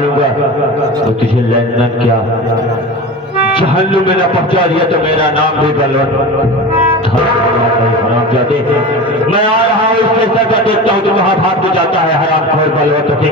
डालूंगा तो तुझे लंदन क्या जहन्नुम में न पहुंचा दिया तो मेरा नाम भी बलवंत। हराम जाते मैं आ रहा हूँ इसके सर देखता हूँ तो वहां भाग तो जाता है हराम खोर बलवंत से।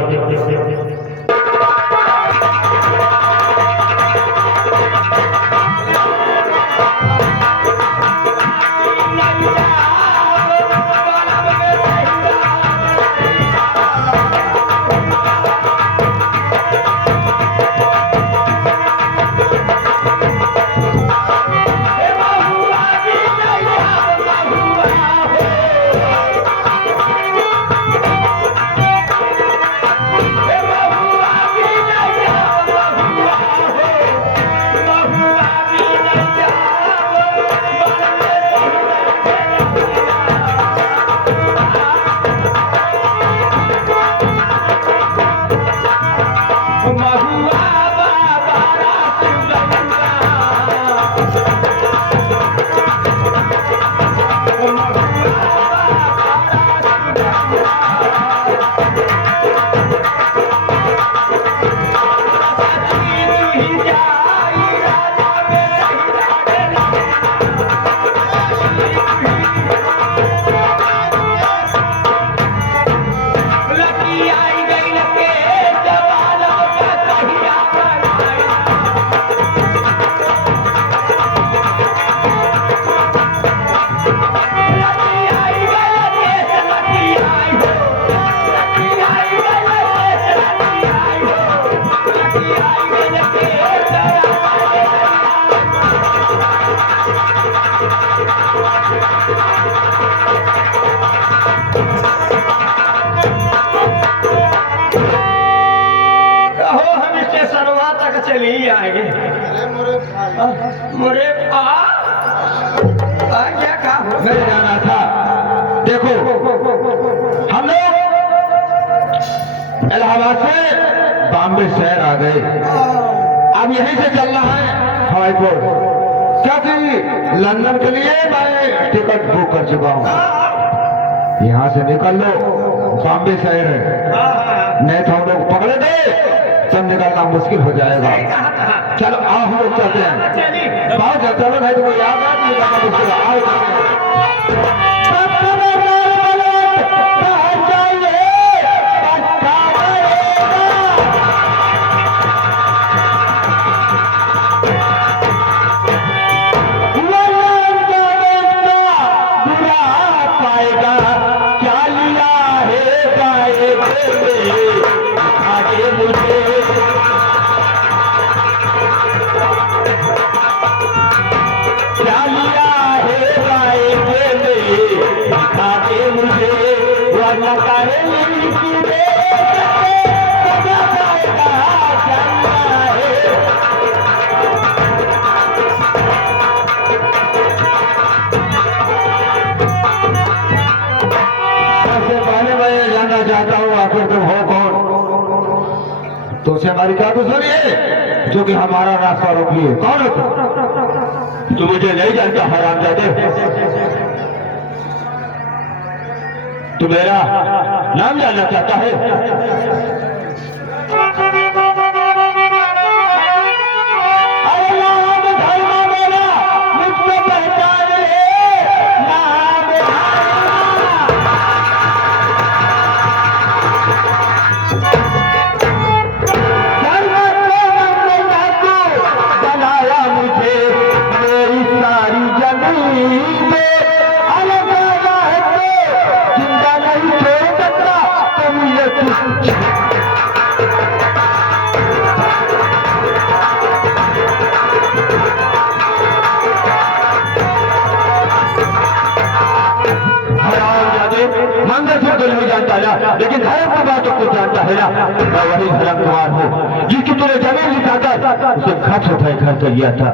चली आएंगे मुरे क्या कहा मैं जाना था। देखो हम लोग इलाहाबाद से बॉम्बे शहर आ गए, अब यहीं से चलना है हवाई पोर्ट, क्योंकि लंदन के लिए मैं टिकट बुक कर चुका हूँ। यहाँ से निकल लो, बॉम्बे शहर है, नहीं तो हम लोग पकड़े गए तब निकलना मुश्किल हो जाएगा। चलो आओ हम लोग चलते हैं, बहुत चलो भाई, तुमको याद है निकलना मुश्किल है, आओ चलते हैं। तो उसे हमारी क्या दुश्मनी है जो कि हमारा रास्ता रोक लिए? कौन है तू? मुझे नहीं जानता हरामजादे। तू मेरा नाम जानना चाहता है? लेकिन धर्म की बातों को जानता है ना, मैं वही धर्म कुमार हूँ जिसकी तूने जमीन लिखाकर उसे खर्च उठाए खर्च किया था।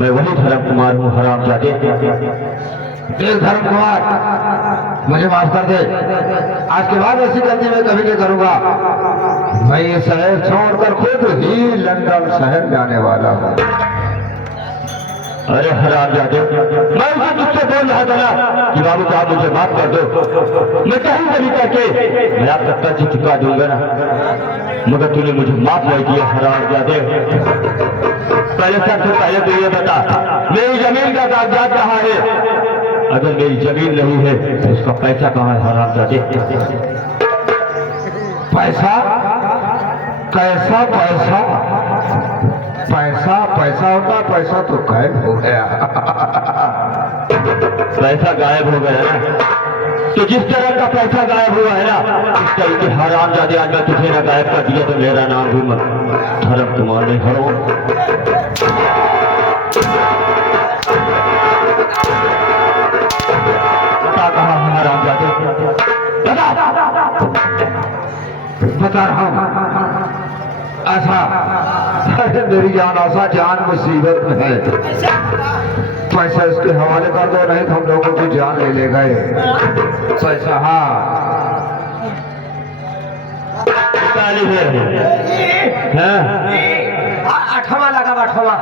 मैं वही धर्म कुमार हूँ हरामजादे। देख धर्म कुमार, मुझे माफ कर दे, आज के बाद ऐसी गलती मैं कभी नहीं करूंगा। मैं ये शहर छोड़कर खुद ही लंदन शहर जाने वाला हूँ। अरे हरामजादे, मैं उसे तुझसे बोल रहा था ना कि बाबू साहब मुझे माफ कर दो, मैं कहीं नहीं करके मैं आपका कर्ज चुका दूंगा ना, मगर तूने मुझे माफ नहीं किया हरामजादे। पहले सबसे पहले तो ये बता, मेरी जमीन का कागजात कहाँ है? अगर मेरी जमीन नहीं है तो उसका पैसा कहाँ है हरामजादे? पैसा? कैसा पैसा? पैसा पैसा होता, पैसा तो गायब हो गया। पैसा गायब हो गया ना, तो जिस तरह का पैसा गायब हुआ है ना, इस तरह के हरामजादे आज मैं तुझे ना गायब कर दिया तो मेरा नाम भी मत धर्म तुम्हारे हरो। बता कहाँ हरामजादे? बता रहा हूँ। ऐसा अरे मेरी जान, ऐसा जान मुसीबत में है, पैसा इसके हवाले कर दो, नहीं तो हम लोगों की जान ले गए पैसा। हाँ अठवा लगा, अठवा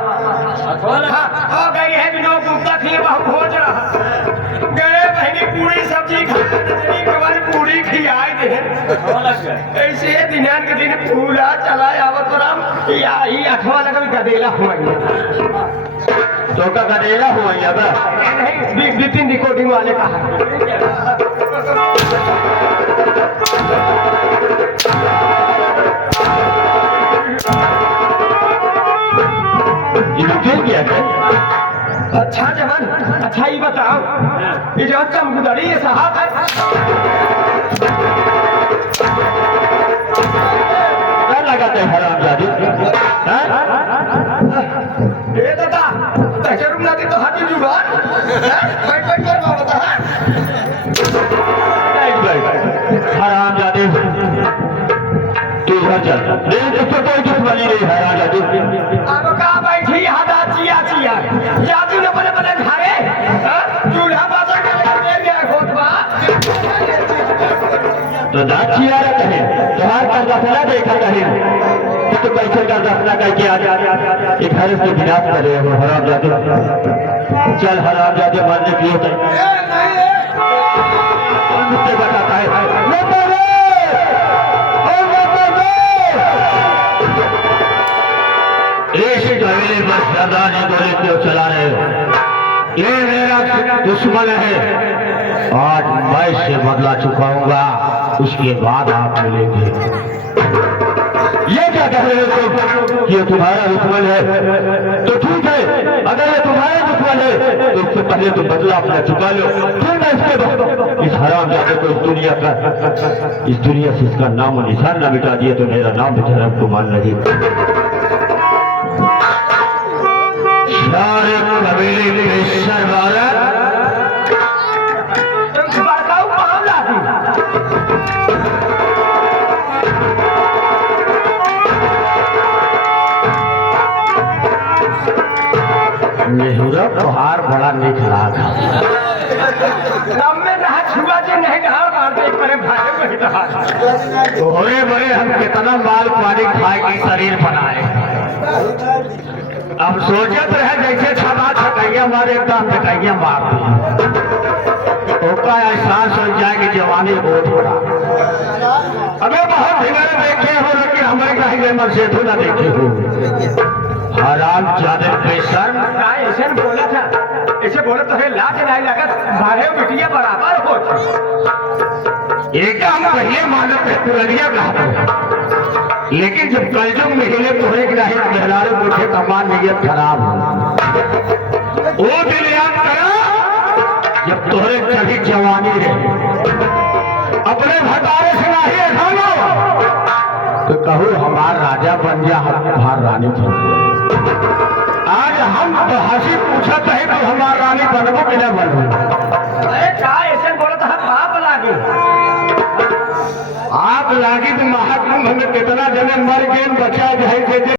हो गई है बिना गुप्ता खिले बहुत खोज रहा, गए बहनी पूरी सब्जी खाई, पूरी खियाई दे ऐसे दिनान के दिन पूरा चला आवत राम, यही अठवा लगा भी गदेला हुआ तो का गदेला हुआ नहीं, विपिन रिकॉर्डिंग वाले का क्या है? अच्छा जवान, अच्छा ही बताओ, ये जो चमगुदड़ी ये साहब है क्या लगाते हैं हरामजादी? ये दादा पैसे रुकना तो हाथी जुबान बैठ बैठ कर बता हरामजादी, तू इधर चल, नहीं तुझसे कोई दुश्मनी नहीं है हरामजादी। अब कहाँ बैठी हादा चिया चिया जादू ने बने बने घरे चूल्हा बाजा के ले गया खोटवा तो दांत चिया रहे हैं, तुम्हारे पास दफना देखा कहीं तो पैसे का दफना करके आ जा, एक घर से विनाश कर रहे हो हरामजादी। चल हरामजादी, मारने के लिए मुझसे बताता है गोली क्यों चला रहे हो? ये मेरा दुश्मन है, आज मैं इससे बदला चुकाऊंगा, उसके बाद आप मिलेंगे। ये क्या कह रहे हो तुम कि ये तुम्हारा दुश्मन है? तो ठीक है, अगर ये तुम्हारा दुश्मन है तो उससे पहले तुम बदला अपना चुका लो, फिर मैं इसके बाद इस हरामजादे को इस दुनिया से इसका नाम और निशान न मिटा दिए तो मेरा नाम भी धर्म को मान लगी। सारे कबीले के सरदार बताओ मामला नेहुरा पहाड़ बड़ा निक लागा, में रहा छुआ जो नहीं रहा मारते करे भाई वही रहा बड़े बड़े हम कितना माल पानी खाए की शरीर बनाए। अब सोचत रहे जैसे छमा छटैया हमारे एकदम पिटैया मार दी, उसका एहसास हो जाए कि जवानी बहुत बड़ा। अबे बहुत भिगर देखे हो, लेकिन हमारे कहीं में सेठू ना देखे हो। हराम जादे बेशर्म ऐसे बोला था, ऐसे बोला तो लाज नहीं लगा, भारे बिटिया बराबर हो एक हम पहले मानव पे पुरनिया कहा, लेकिन जब कलजुग महीने तोहरे की नहीं मेहरारू पूछे कमान नीयत खराब हो, वो दिन याद करा जब तोहरे कभी जवानी रहे, अपने भतारे से नहीं खानो तो कहो हमार राजा बन जा, हमार रानी बन जा। आज हम हंसी पूछत है कि हमार रानी बनबो कि न बनबो? ऐसे बोला था बाप लागे, आप लागी तो महाकुंभ में कितना जने मर गए, बचा जाए